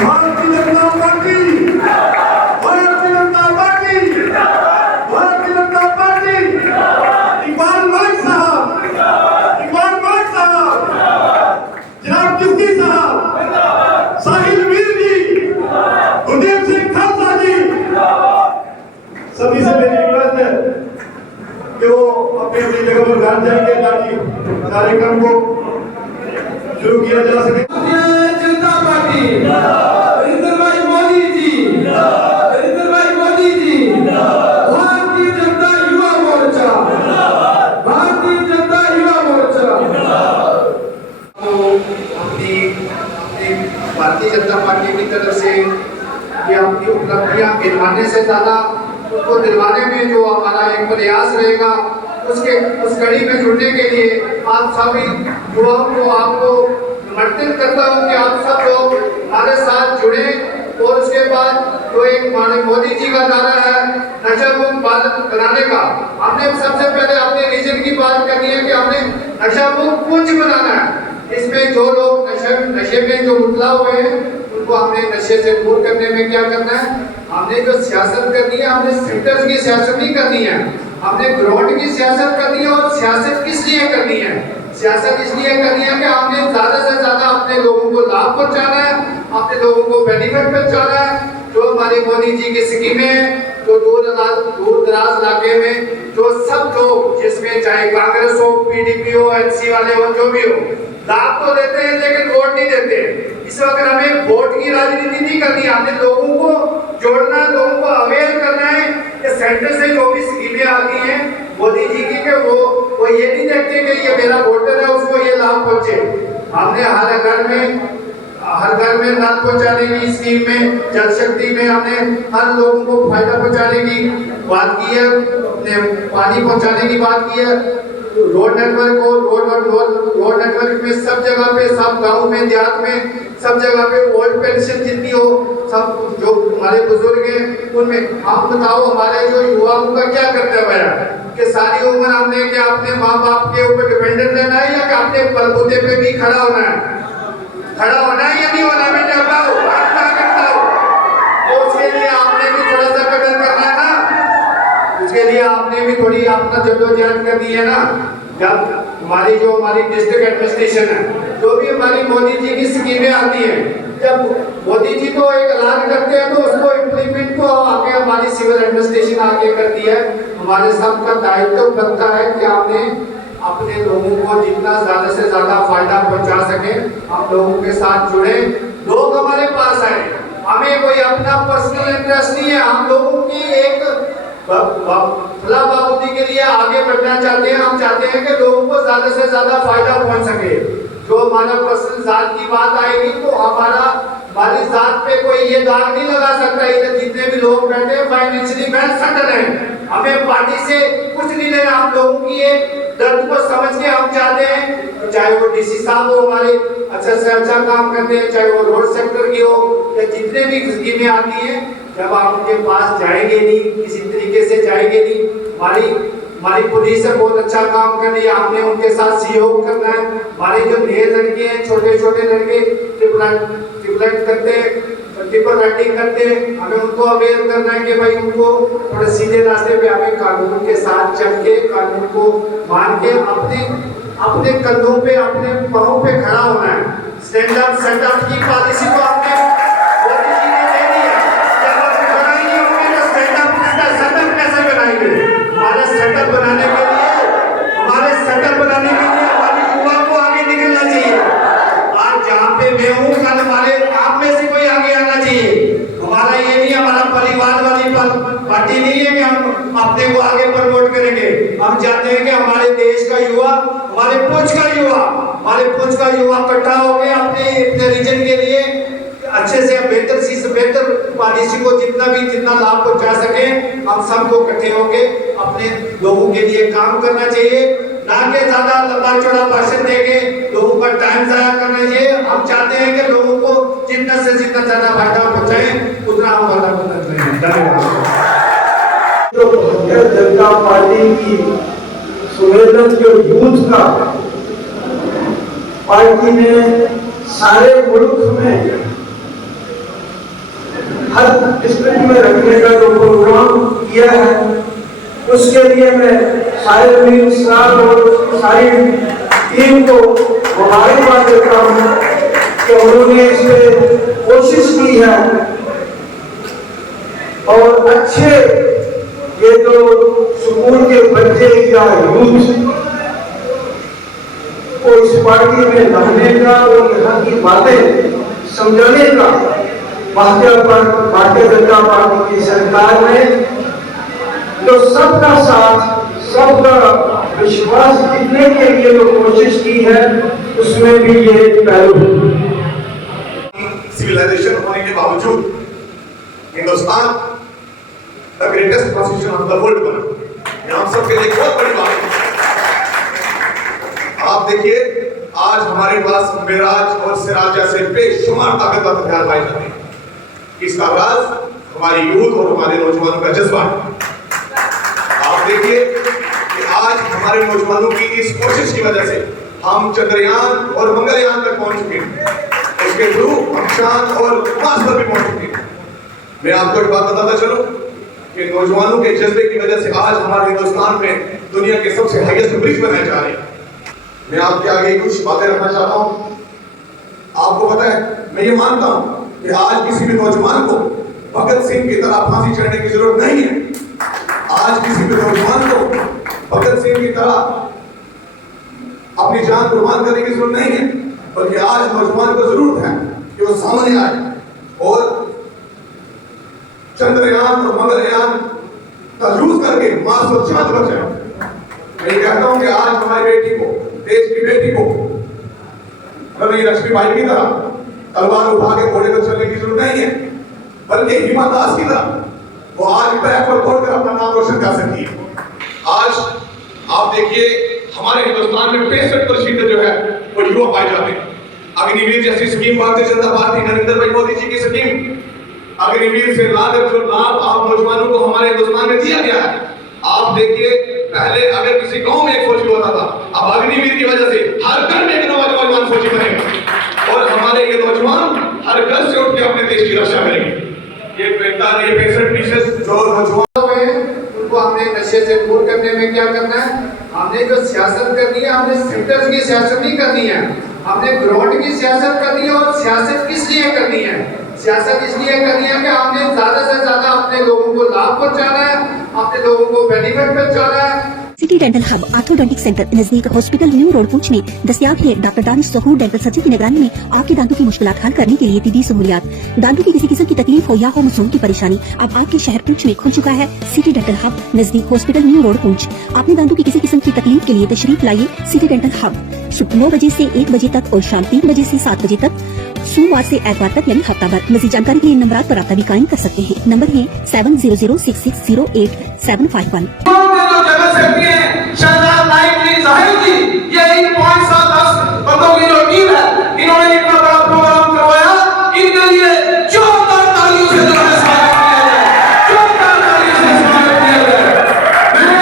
Bharatiya Janata party, Bharatiya Janata party, Bharatiya Janata party. Iqbal Malik साहब, इकबाल मलिक साहब, जनाब चिश्ती साहब, साहिल मीर जी, गुरदेव सिंह खालसा जी, सभी से मेरी रिक्वेस्ट है कि वो अपनी अपनी जगह पर बैठ जाएंगे ताकि कार्यक्रम को शुरू किया जा सके। जनता पार्टी, नरेंद्र भाई मोदी जी, नरेंद्र भाई मोदी जी, भारतीय जनता युवा मोर्चा, भारतीय जनता युवा मोर्चा। अपनी भारतीय जनता पार्टी की तरफ से ये अपनी उपलब्धियां गिनवाने से ज्यादा उसको दिलवाने में जो हमारा एक प्रयास रहेगा, उसके उस कड़ी में जुड़ने के लिए आप सभी युवाओं को आपको निमंत्रित करता हूं कि आप सब लोग हमारे साथ जुड़े। और उसके बाद जो एक माननीय मोदी जी का नारा है नशा मुक्त भारत बनाने का, हमने सबसे पहले अपने रीजन की बात करनी है कि हमने नशा मुक्त पुंज बनाना है। इसमें जो लोग नशे में जो मुबतला हुए हैं उनको हमने नशे से दूर करने में क्या करना है, हमने जो सियासत करनी है, हमने सेक्टर्स की सियासत नहीं करनी है, हमने ग्राउंड की सियासत करनी है। और सियासत किस लिए करनी है? सियासत इसलिए करनी है कि हमने ज्यादा से ज्यादा अपने लोगों को लाभ पहुंचाना है, अपने लोगों को बेनिफिट पहुंचाना है। जो हमारे मोदी जी की स्कीमें हैं, जो दूर दराज इलाके में जो सब लोग, जिसमें चाहे कांग्रेस हो, पीडीपी हो, एनसी वाले हो, जो भी हो, लाभ तो देते हैं लेकिन वोट नहीं देते। इस वक्त हमें वोट की राजनीति नहीं करनी, हमने लोगों को जोड़ना है, लोगों को अवेयर करना है कि सेंटर से जो भी स्कीमें आती हैं मोदी जी की, कि वो ये नहीं देखते कि ये मेरा वोटर है उसको ये लाभ पहुंचे। हमने हर घर में नल पहुंचाने की स्कीम में, जल शक्ति में हमने हर लोगों को फायदा पहुंचाने की बात की है, पानी पहुंचाने की बात की है, रोड नेटवर्क को रोड नेटवर्क में सब जगह पे, सब गांव में, देहात में, सब जगह पे ओल्ड पेंशन जितनी हो, सब जो हमारे बुजुर्ग हैं उनमें। आप बताओ हमारे जो युवाओं का क्या कर्तव्य है कि सारी उम्र हमने क्या अपने माँ बाप के ऊपर डिपेंडेंट रहना है या कि अपने बलबूते पे भी खड़ा होना है? खड़ा होना है या नहीं होना है? मैं कहता हूँ, आप क्या करता हूँ? तो उसके लिए आपने भी थोड़ा सा कदर करना है ना, उसके लिए आपने भी थोड़ी अपना जद्दोजहद करनी है ना। जब हमारी डिस्ट्रिक्ट एडमिनिस्ट्रेशन है, जो भी हमारी मोदी जी की स्कीमें आती हैं, जब मोदी जी को एक ऐलान करते हैं तो उसको इम्प्लीमेंट को आगे हमारी सिविल एडमिनिस्ट्रेशन आगे करती है। हमारे सबका दायित्व बनता है कि आपने अपने लोगों को जितना ज्यादा से ज्यादा फायदा पहुंचा सके, हम लोगों के साथ जुड़े, लोग हमारे पास आए। हमें कोई अपना पर्सनल इंटरेस्ट नहीं है, हम लोगों की एक फला बाबूदी के लिए आगे बढ़ना चाहते हैं। हम चाहते हैं कि लोगों को ज्यादा से ज्यादा फायदा पहुंच सके। जो हमारा पर्सनल जात की बात आएगी तो हमारी जात पे कोई ये दाग नहीं लगा सकता। इधर जितने भी लोग बैठे हैं फाइनेंशियली वेल सेटल हैं, हमें पार्टी से कुछ नहीं लेना। हम लोगों की एक दर्द को समझ के हम चाहते हैं, चाहे वो डीसी साहब हो हमारे अच्छा से अच्छा काम करते हैं, चाहे वो रोड सेक्टर की हो या जितने भी स्कीमें आती हैं, जब आप उनके पास जाएंगे नहीं, किसी तरीके से जाएंगे नहीं। हमारी पुलिस है बहुत अच्छा काम कर रही है, हमने उनके साथ सहयोग करना है। हमारे जो नए लड़के हैं, छोटे छोटे लड़के ट्रिपल करते हैं, ट्रिपल राइटिंग करते हैं, हमें उनको अवेयर करना है कि भाई उनको थोड़े सीधे रास्ते पे हमें कानून के साथ चल के, कानून को मान के अपने कंधों पे, अपने पाँव पे खड़ा होना है। स्टैंड अप सेट अप की पॉलिसी को आपने मोदी जी ने दे दी है, जब आप बनाएंगे होंगे तो स्टैंड अप सेटअप कैसे बनाएंगे? हमारे सेटअप बनाने के लिए हमारे युवा को आगे निकलना चाहिए। आज जहाँ पे मैं हूँ, कल हमारे आप में से कोई आगे आना चाहिए। हमारा ये नहीं, हमारा परिवार वाली पार्टी नहीं है कि हम अपने को आगे प्रमोट करेंगे। हम चाहते हैं कि हमारे देश का युवा, हमारे पुंछ का युवा इकट्ठा होकर अपने रीजन के लिए अच्छे से बेहतर पॉलिसी को जितना लाभ पहुंचा सके, हम सबको इकट्ठे होके अपने लोगों के लिए काम करना चाहिए, ना कि ज्यादा लंबा चौड़ा भाषण देके लोगों का टाइम जाया करना चाहिए। हम चाहते हैं कि लोगों को जितना से जितना ज्यादा फायदा पहुंचाएं, उतना हम फायदा पहुंचाएं। धन्यवाद। जो भारतीय जनता पार्टी की संवेदन के यूथ का पार्टी ने सारे मुल्क में किया है, उसके लिए मैं साहिल मीर साहब और उसकी सारी टीम को मुबारकबाद देता हूँ कि उन्होंने इस पे कोशिश की है और अच्छे ये जो स्कूल के बच्चे या यूथ को इस पार्टी में रहने का और यहाँ की बातें समझाने का भारतीय जनता पार्टी की सरकार ने जो सबका साथ सबका विश्वास जीतने के लिए जो कोशिश की है उसमें भी ये पहलू सिविलाइजेशन होने के बावजूद Hindustan the greatest constitution of the world बना। ये हम सबके लिए बहुत बड़ी बात है। आप देखिए आज हमारे पास मेराज और सिराज जैसे बेशुमार ताकतवर हथियार पाए जाते हैं। इसका राज हमारी यूथ और हमारे नौजवानों का जज्बा है। आप देखिए कि आज हमारे नौजवानों की इस कोशिश की वजह से हम चंद्रयान और मंगलयान तक पहुंच चुके हैं। उसके थ्रू हम चांद और मार्स पर भी पहुंच चुके हैं। मैं आपको एक बात बताता चलूं कि नौजवानों के जज्बे की वजह से आज हमारे हिंदुस्तान में दुनिया के सबसे हाईएस्ट ब्रिज बनाए जा रहे हैं। मैं आपके आगे कुछ बातें रखना चाहता हूं। आपको पता है, मैं ये मानता हूं कि आज किसी भी नौजवान को भगत सिंह की तरह फांसी चढ़ने की जरूरत नहीं है। आज किसी भी नौजवान को भगत सिंह की तरह अपनी जान कुर्बान करने की जरूरत नहीं है, बल्कि आज नौजवान को जरूरत है कि वो सामने आए और चंद्रयान और मंगलयान का यूज करके मार्स और चांद पर जाए। मैं कहता हूं कि आज हमारी बेटी को, देश की बेटी को रानी लक्ष्मीबाई की तरह तलवार उठा के घोड़े पर चलने की जरूरत नहीं है, बल्कि हिमा दास की तरह वो आज बैक पर तोड़कर अपना नाम रोशन कर सकती है। आज आप देखिए हमारे हिंदुस्तान में 65% जो है वो युवा पाए जाते हैं। अग्निवीर जैसी स्कीम भारतीय जनता पार्टी नरेंद्र भाई मोदी जी की स्कीम, अग्निवीर से लाकर जो लाभ आप नौजवानों को हमारे हिंदुस्तान में दिया गया है। आप देखिए पहले अगर किसी गांव में एक फौजी होता था, अब अग्निवीर की वजह से हर घर में एक नौजवान फौजी बनेगा और हमारे ये नौजवान हर घर से उठ के अपने देश की रक्षा करेंगे। ये 65 जो नौजवान हैं उनको हमने नशे से दूर करने में क्या करना है, हमने जो सियासत करनी है, हमने सेक्टर्स की सियासत नहीं करनी है, हमने ग्राउंड की सियासत करनी है। और सियासत किस लिए करनी है? सियासत इसलिए करनी है कि हमने ज्यादा से ज्यादा अपने लोगों को लाभ पहुंचाना है, अपने लोगों को बेनिफिट पहुंचाना है। सिटी डेंटल हब आर्थोडोंटिक सेंटर नजदीक हॉस्पिटल न्यू रोड पुंछ में दस्तयाब है। डॉक्टर दानिश सहूर डेंटल सर्जन की निगरानी में आपके दांतों की मुश्किलात हल करने के लिए तिब्बी सहूलियात। दांतों की किसी किस्म की तकलीफ हो या हो मासूम की परेशानी, अब आपके शहर पुंछ में खुल चुका है सिटी डेंटल हब नजदीक हॉस्पिटल न्यू रोड पुंछ। अपने दांतों की किसी किस्म की तकलीफ के लिए तशरीफ लाइए सिटी डेंटल हब। सुबह 9 बजे से 1 बजे तक और शाम 3 बजे से 7 बजे तक, सोमवार से एतवार तक यानी हफ्ता भर। मज़ीद जानकारी के लिए नंबर पर राब्ता भी कायम कर सकते हैं। नंबर है 7006608751। ये इन 5-7-10 बंदों की जो टीम है, इन्होंने इतना बड़ा प्रोग्राम करवाया, इनके लिए जोरदार तालियों से जो है स्वागत किया जाए, जोरदार तालियों से स्वागत किया जाए। मैं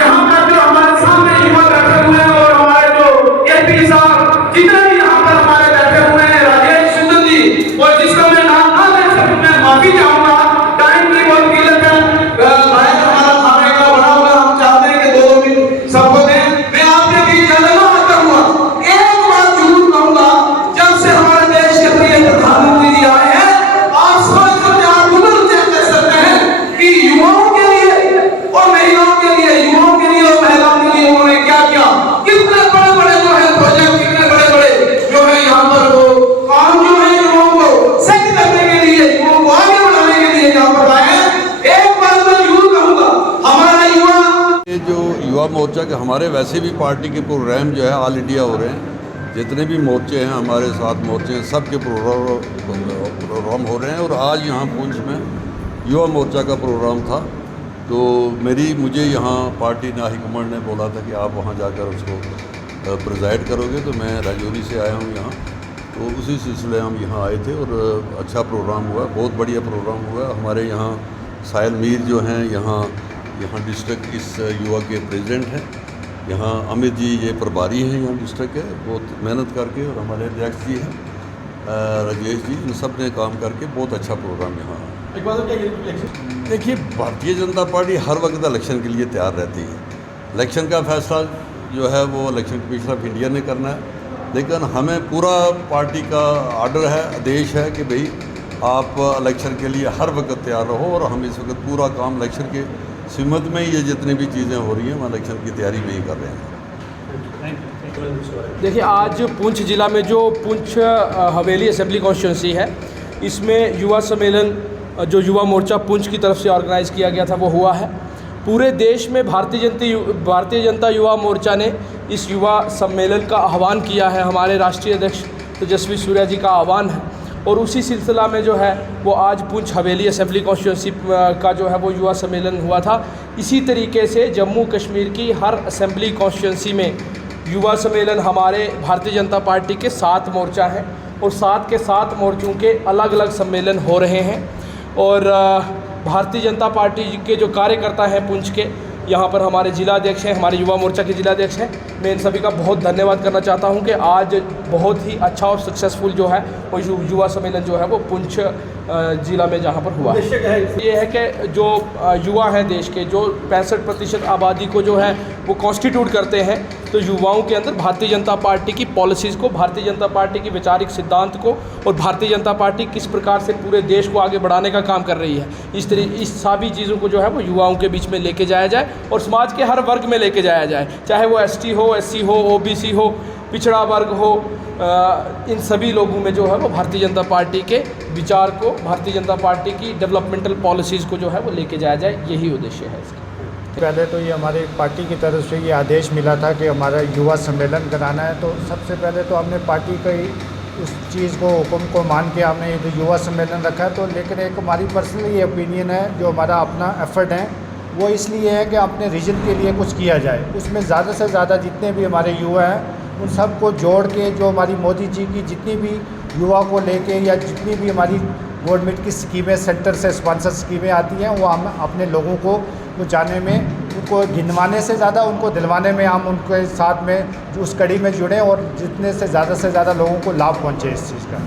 यहाँ पर जो हमारे सामने युवा बैठे हुए हैं और हमारे जो एमपी साहब जितने भी यहाँ पर हमारे बैठे हुए हैं, राजेश सुंदर जी, और जिसका मैं नाम ना ले सकूं मैं माफी चाहूंगा, टाइम की बहुत किल्लत है। भाई हमारा खाने का बड़ा होगा, हम चाहते हैं कि 2 दिन सबको दें। मोर्चा के हमारे वैसे भी पार्टी के प्रोग्राम जो है ऑल इंडिया हो रहे हैं। जितने भी मोर्चे हैं हमारे 7 मोर्चे हैं, सब के प्रोग्राम हो रहे हैं। और आज यहाँ पुंछ में युवा मोर्चा का प्रोग्राम था, तो मुझे यहाँ पार्टी हाईकमांड ने बोला था कि आप वहाँ जाकर उसको प्रिजाइड करोगे, तो मैं राजौरी से आया हूँ यहाँ, तो उसी सिलसिले हम यहाँ आए थे और अच्छा प्रोग्राम हुआ, बहुत बढ़िया प्रोग्राम हुआ। हमारे यहाँ साहिल मीर जो हैं यहाँ डिस्ट्रिक्ट इस युवा के प्रेसिडेंट हैं। यहाँ अमित जी ये प्रभारी हैं यहाँ डिस्ट्रिक्ट के, बहुत मेहनत करके, और हमारे अध्यक्ष जी हैं राजेश जी, इन सब ने काम करके बहुत अच्छा प्रोग्राम यहाँ एक बात क्या इलेक्शन देखिए, भारतीय जनता पार्टी हर वक्त इलेक्शन के लिए तैयार रहती है। इलेक्शन का फैसला जो है वो इलेक्शन कमीशन ऑफ इंडिया ने करना है, लेकिन हमें पूरा पार्टी का आर्डर है, आदेश है कि भाई आप इलेक्शन के लिए हर वक्त तैयार रहो, और हम इस वक्त पूरा काम इलेक्शन के सिमत में ही ये जितनी भी चीज़ें हो रही हैं हम इलेक्शन की तैयारी में ही कर रहे हैं। देखिए, आज पुंछ जिला में जो पुंछ हवेली असेंबली कॉन्स्टिट्यूंसी है, इसमें युवा सम्मेलन जो युवा मोर्चा पुंछ की तरफ से ऑर्गेनाइज़ किया गया था वो हुआ है। पूरे देश में भारतीय जनता युवा मोर्चा ने इस युवा सम्मेलन का आह्वान किया है। हमारे राष्ट्रीय अध्यक्ष तेजस्वी सूर्या जी का आह्वान है, और उसी सिलसिला में जो है वो आज पुंछ हवेली असेंबली कॉन्स्टिट्यूंसी का जो है वो युवा सम्मेलन हुआ था। इसी तरीके से जम्मू कश्मीर की हर असेंबली कॉन्स्टिट्यूंसी में युवा सम्मेलन हमारे भारतीय जनता पार्टी के 7 मोर्चा हैं, और 7 के 7 मोर्चों के अलग अलग सम्मेलन हो रहे हैं। और भारतीय जनता पार्टी के जो कार्यकर्ता हैं पुंछ के, यहाँ पर हमारे जिलाध्यक्ष हैं, हमारे युवा मोर्चा के जिलाध्यक्ष हैं, मैं इन सभी का बहुत धन्यवाद करना चाहता हूँ कि आज बहुत ही अच्छा और सक्सेसफुल जो है वो युवा सम्मेलन जो है वो पुंछ जिला में जहाँ पर हुआ ये है कि जो युवा हैं देश के, जो 65% आबादी को जो है वो कॉन्स्टिट्यूट करते हैं, तो युवाओं के अंदर भारतीय जनता पार्टी की पॉलिसीज़ को, भारतीय जनता पार्टी की वैचारिक सिद्धांत को, और भारतीय जनता पार्टी किस प्रकार से पूरे देश को आगे बढ़ाने का काम कर रही है, इस सभी चीज़ों को जो है वो युवाओं के बीच में लेके जाया जाए, और समाज के हर वर्ग में लेके जाया जाए, चाहे वो ST हो, SC हो, OBC हो, पिछड़ा वर्ग हो, इन सभी लोगों में जो है वो भारतीय जनता पार्टी के विचार को, भारतीय जनता पार्टी की डेवलपमेंटल पॉलिसीज़ को जो है वो लेके जाया जाए, यही उद्देश्य है इसका। पहले तो ये हमारे पार्टी की तरफ से ये आदेश मिला था कि हमारा युवा सम्मेलन कराना है, तो सबसे पहले तो हमने पार्टी का उस चीज़ को, हुक्म को मान के हमने ये युवा सम्मेलन रखा है। तो लेकिन एक हमारी पर्सनली ओपिनियन है, जो हमारा अपना एफर्ट है वो इसलिए है कि अपने रीजन के लिए कुछ किया जाए। उसमें ज़्यादा से ज़्यादा जितने भी हमारे युवा हैं उन सबको जोड़ के, जो हमारी मोदी जी की जितनी भी युवा को लेके या जितनी भी हमारी गवर्नमेंट की स्कीमें, सेंटर से स्पॉन्सर स्कीमें आती हैं, वो हम अपने लोगों को जाने में, उनको गिनवाने से ज़्यादा उनको दिलवाने में हम उनके साथ में उस कड़ी में जुड़ें, और जितने से ज़्यादा लोगों को लाभ पहुँचे इस चीज़ का।